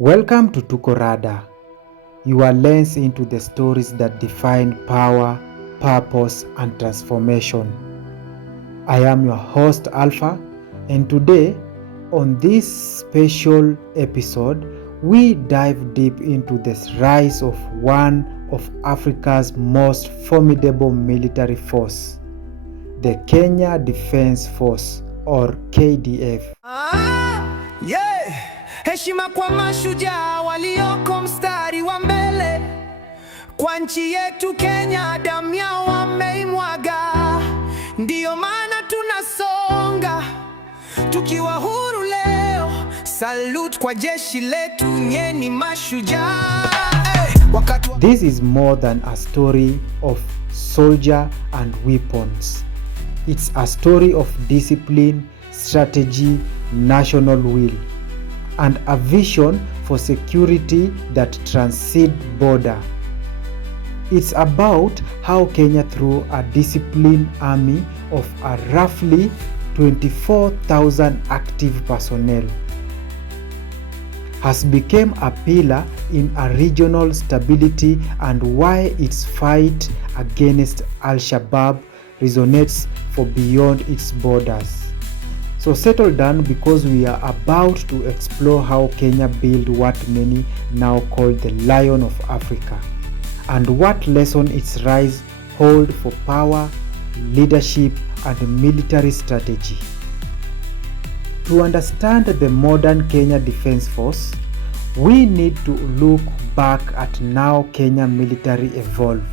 Welcome to Tuko Radar, your lens into the stories that define power, purpose, and transformation. I am your host Alpha, and today, on this special episode, we dive deep into the rise of one of Africa's most formidable military force, the Kenya Defence Force, or KDF. Heshima kwa mashujaa walioko mstari wa mbele, kwa nchi yetu Kenya damu yao wameimwaga, ndiyo maana tunasonga tukiwa huru leo. Salute kwa jeshi letu, nyeni mashujaa. This is more than a story of soldier and weapons. It's a story of discipline, strategy, national will, and a vision for security that transcends border. It's about how Kenya, through a disciplined army of a roughly 24,000 active personnel, has become a pillar in a regional stability, and why its fight against Al-Shabaab resonates for beyond its borders. So settle down, because we are about to explore how Kenya built what many now call the Lion of Africa, and what lesson its rise hold for power, leadership, and military strategy. To understand the modern Kenya Defence Force, we need to look back at how Kenya military evolved.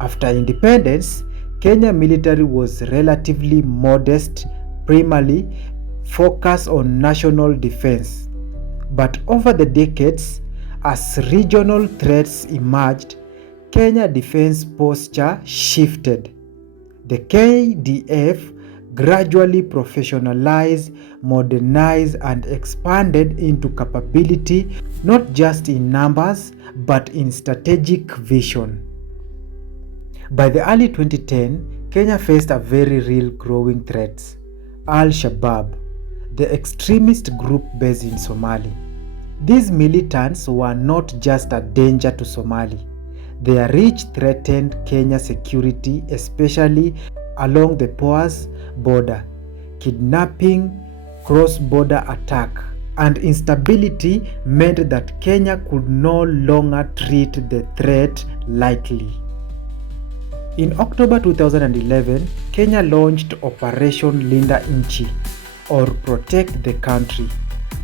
After independence, Kenya military was relatively modest, primarily focused on national defense. But over the decades, as regional threats emerged, Kenya defense posture shifted. The KDF gradually professionalized, modernized, and expanded into capability, not just in numbers, but in strategic vision. By the early 2010s, Kenya faced a very real growing threat: Al-Shabaab, the extremist group based in Somalia. These militants were not just a danger to Somalia. Their reach threatened Kenya's security, especially along the porous border. Kidnapping, cross-border attack, and instability meant that Kenya could no longer treat the threat lightly. In October 2011, Kenya launched Operation Linda Nchi, or Protect the Country,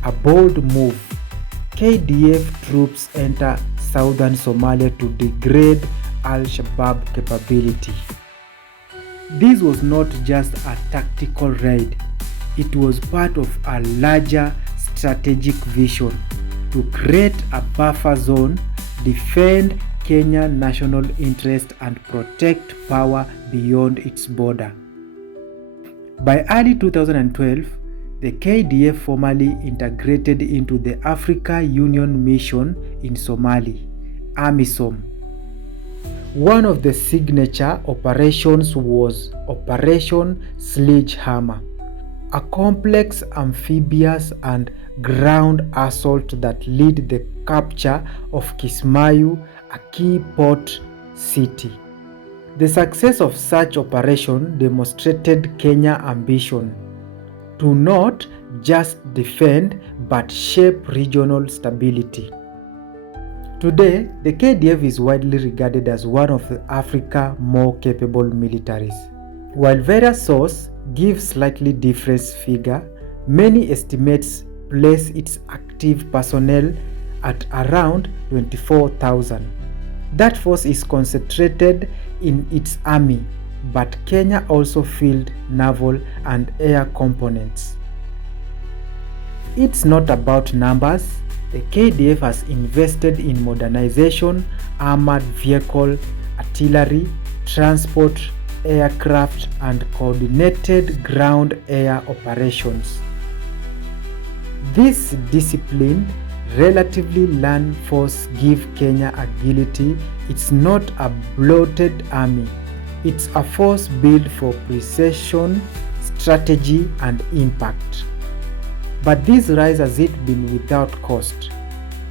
a bold move. KDF troops enter southern Somalia to degrade Al-Shabaab capability. This was not just a tactical raid, it was part of a larger strategic vision to create a buffer zone, defend Kenya national interest, and protect power beyond its border. By early 2012, the KDF formally integrated into the Africa Union mission in Somalia, AMISOM. One of the signature operations was Operation Sledgehammer, a complex amphibious and ground assault that led the capture of Kismayu, a key port city. The success of such operation demonstrated Kenya's ambition to not just defend but shape regional stability. Today, the KDF is widely regarded as one of Africa's more capable militaries. While various sources give slightly different figures, many estimates place its active personnel at around 24,000. That force is concentrated in its army, but Kenya also fields naval and air components. It's not about numbers. The KDF has invested in modernization, armored vehicle, artillery, transport, aircraft, and coordinated ground-air operations. This disciplined, relatively lean force gives Kenya agility. It's not a bloated army. It's a force built for precision, strategy, and impact. But this rise has it been without cost.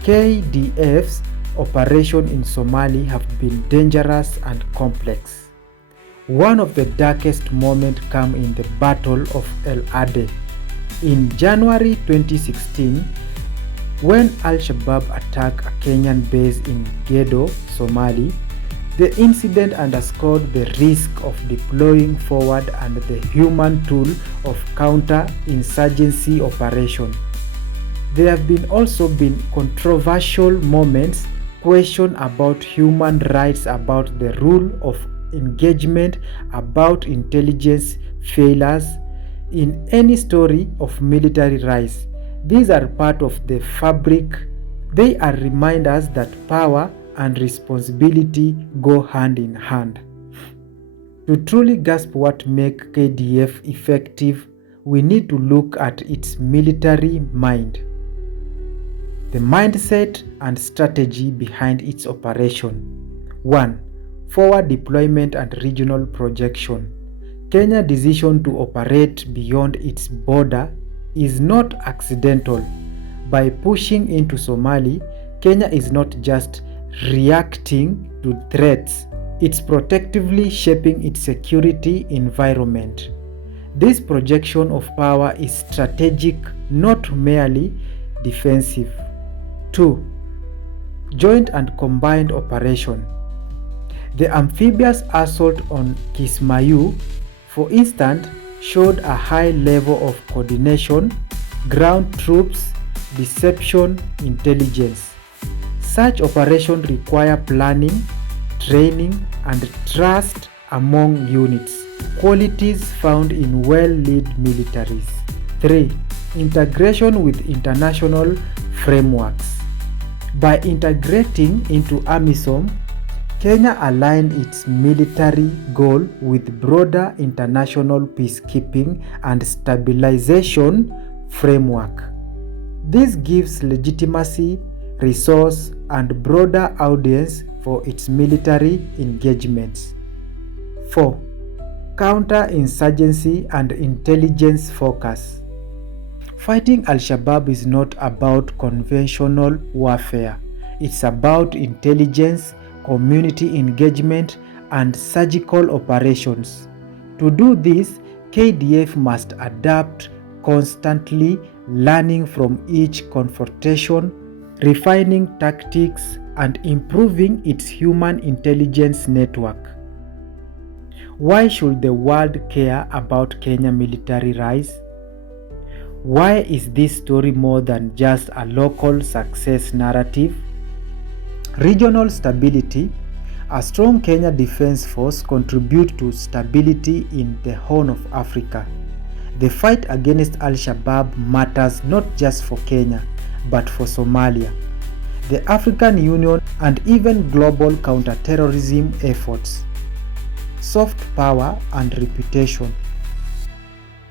KDF's operations in Somalia have been dangerous and complex. One of the darkest moments came in the Battle of El Ade in January 2016, when Al-Shabaab attacked a Kenyan base in Gedo, Somalia. The incident underscored the risk of deploying forward and the human tool of counter-insurgency operation. There have also been controversial moments, questions about human rights, about the rule of engagement, about intelligence failures in any story of military rise. These are part of the fabric. They are reminders that power and responsibility go hand in hand. To truly grasp what makes KDF effective, we need to look at its military mind, the mindset and strategy behind its operation. 1. Forward deployment and regional projection. Kenya's decision to operate beyond its border is not accidental. By pushing into Somalia, Kenya is not just reacting to threats, it's protectively shaping its security environment. This projection of power is strategic, not merely defensive. 2. Joint and combined operation. The amphibious assault on Kismayu, for instance, showed a high level of coordination, ground troops, deception, intelligence. Such operations require planning, training, and trust among units, qualities found in well-led militaries. 3. Integration with international frameworks. By integrating into AMISOM, Kenya aligned its military goal with broader international peacekeeping and stabilization framework. This gives legitimacy, resource, and broader audience for its military engagements. 4. Counter-insurgency and intelligence focus. Fighting Al-Shabaab is not about conventional warfare. It's about intelligence, community engagement, and surgical operations. To do this, KDF must adapt constantly, learning from each confrontation, refining tactics, and improving its human intelligence network. Why should the world care about Kenya military rise? Why is this story more than just a local success narrative? Regional stability. A strong Kenya Defense Force contributes to stability in the Horn of Africa. The fight against Al-Shabaab matters not just for Kenya, but for Somalia, the African Union, and even global counterterrorism efforts. Soft power and reputation.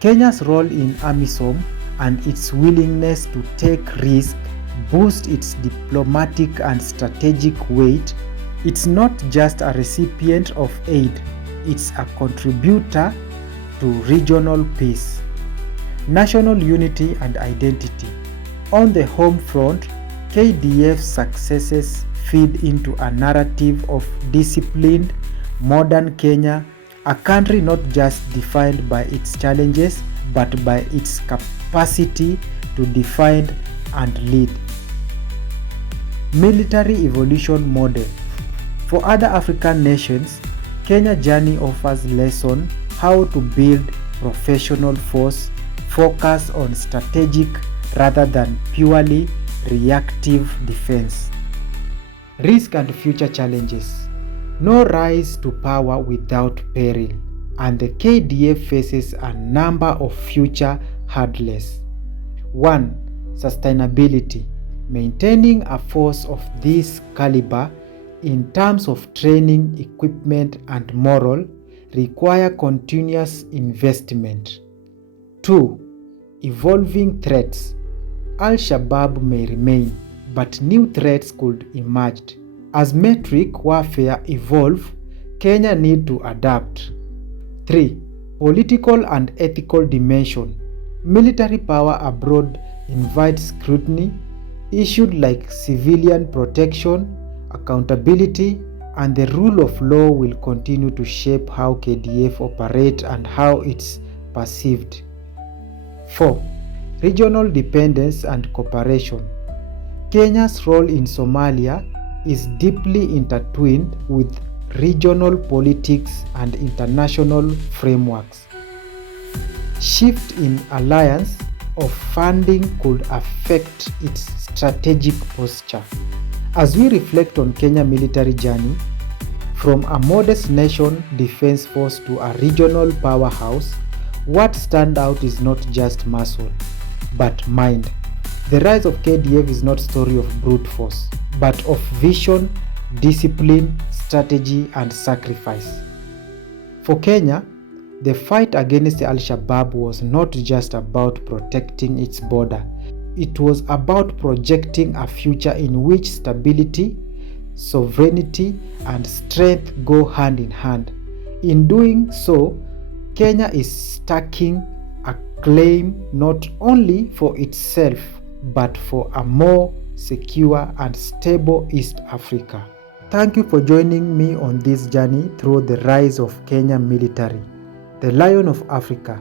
Kenya's role in AMISOM and its willingness to take risks boost its diplomatic and strategic weight. It's not just a recipient of aid, it's a contributor to regional peace. National unity and identity. On the home front, KDF's successes feed into a narrative of disciplined, modern Kenya, a country not just defined by its challenges, but by its capacity to define and lead. Military evolution model. For other African nations, Kenya's journey offers lessons how to build professional force focused on strategic rather than purely reactive defense. Risk and future challenges. No rise to power without peril, and the KDF faces a number of future hurdles. 1. Sustainability. Maintaining a force of this caliber in terms of training, equipment, and morale require continuous investment. 2. Evolving threats. Al-Shabaab may remain, but new threats could emerge. As metric warfare evolve, Kenya need to adapt. 3. Political and ethical dimension. Military power abroad invites scrutiny. Issues like civilian protection, accountability, and the rule of law will continue to shape how KDF operates and how it's perceived. 4. Regional dependence and cooperation. Kenya's role in Somalia is deeply intertwined with regional politics and international frameworks. Shift in alliance of funding could affect its strategic posture. As we reflect on Kenya's military journey, from a modest nation defense force to a regional powerhouse, what stands out is not just muscle, but mind. The rise of KDF is not a story of brute force, but of vision, discipline, strategy, and sacrifice. For Kenya, the fight against Al-Shabaab was not just about protecting its border. It was about projecting a future in which stability, sovereignty, and strength go hand in hand. In doing so, Kenya is staking a claim not only for itself, but for a more secure and stable East Africa. Thank you for joining me on this journey through the rise of Kenya military, the Lion of Africa.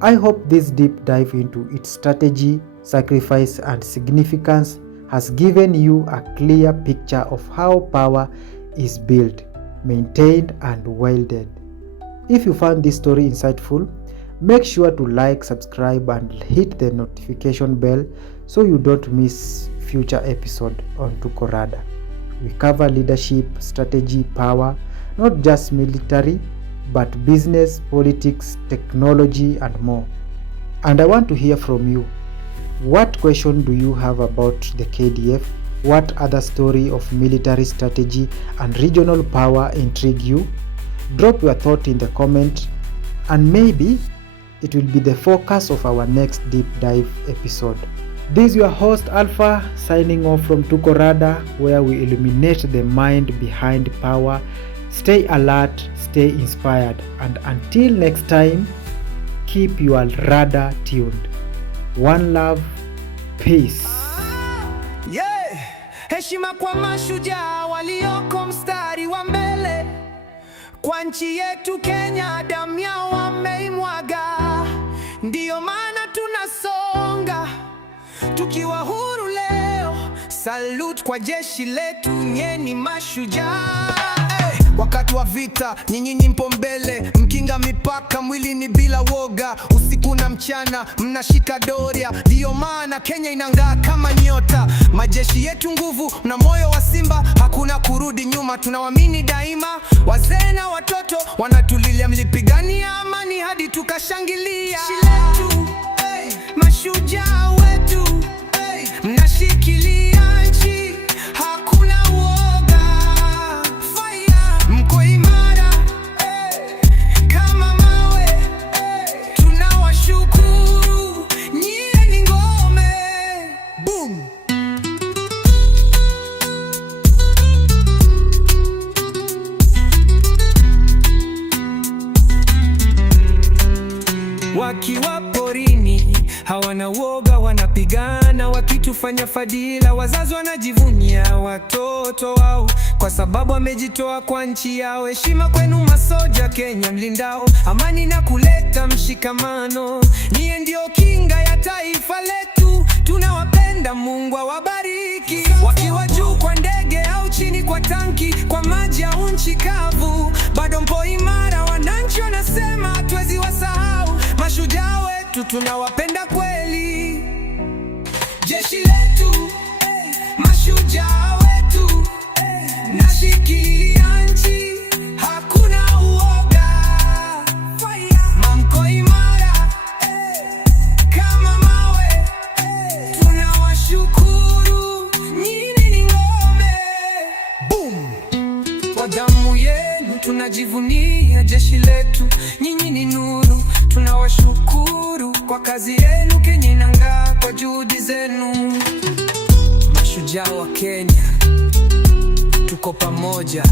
I hope this deep dive into its strategy, sacrifice, and significance has given you a clear picture of how power is built, maintained, and wielded. If you found this story insightful, make sure to like, subscribe, and hit the notification bell so you don't miss future episodes on Tuko Radar. We cover leadership, strategy, power, not just military, but business, politics, technology, and more. And I want to hear from you. What question do you have about the KDF? What other story of military strategy and regional power intrigue you? Drop your thought in the comment, and maybe it will be the focus of our next deep dive episode. This is your host Alpha signing off from Tuko Radar, where we illuminate the mind behind power. Stay alert, stay inspired, and until next time, keep your radar tuned. One love, peace. Yeah. Heshima kwa mashujaa walioko mstari wa mbele, kwa nchi yetu Kenya damu yao wameimwaga, ndiyo maana tunasonga tukiwa huru leo. Salute kwa jeshi letu, nyeni mashujaa. Wakati wa vita nyinyi mpo mbele, mkinga mipaka mwilini bila woga. Usiku na mchana mnashika doria, ndiyo maana Kenya inang'aa kama nyota. Majeshi yetu nguvu na moyo wa simba, hakuna kurudi nyuma, tunawaamini daima. Wazee na watoto wanatulilia, mlipigania amani hadi tukashangilia. Jeshi letu, mashujaa wetu, mnashikilia nchi, hakuna woga. Mko imara kama mawe, tunawashukuru, nyie ni ngome. Boom. Wakiwa porini hawana woga, wanapigana wakitufanya fadhila. Wazazi wanajivunia watoto wao kwa sababu wamejitoa kwa nchi yao. Heshima kwenu masoja Kenya mlindao amani na kuleta mshikamano. Nyie ndio kinga ya taifa letu, tunawapenda, Mungu awabariki. Wakiwa juu kwa ndege au chini kwa tanki, kwa maji au nchi kavu, bado mpo imara. Wananchi wanasema hatuwezi wasahau, mashujaa wetu tunawapenda kweli. Jeshi letu, mashujaa wetu, nashikilia nchi, hakuna uoga. Mko imara kama mawe, tunawashukuru, nyinyi ni ngome. Boom. Kwa damu yenu tunajivunia jeshi letu, nyinyi ni nuru, tunawashukuru kwa kazi yenu. Kenya inang'aa kwa juhudi zenu. Mashujaa wa Kenya, tuko pamoja.